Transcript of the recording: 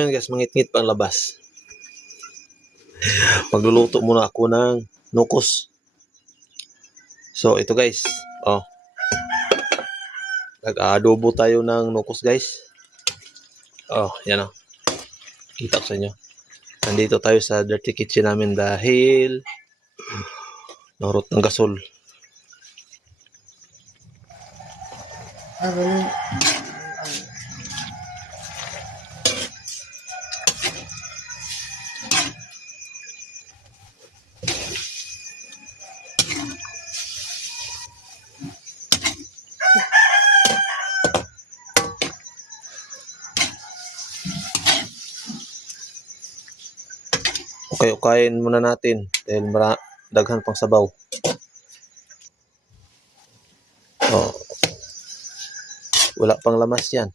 Ayan guys, mangit-ngit pang labas. Magluluto muna ako ng nukos. So ito guys, nag-adobo tayo ng nukos guys. Yan kita ko sa inyo. Nandito tayo sa dirty kitchen namin dahil narot ng gasol. Okay, ukayin muna natin dahil daghan pang sabaw. Wala pang lamas yan.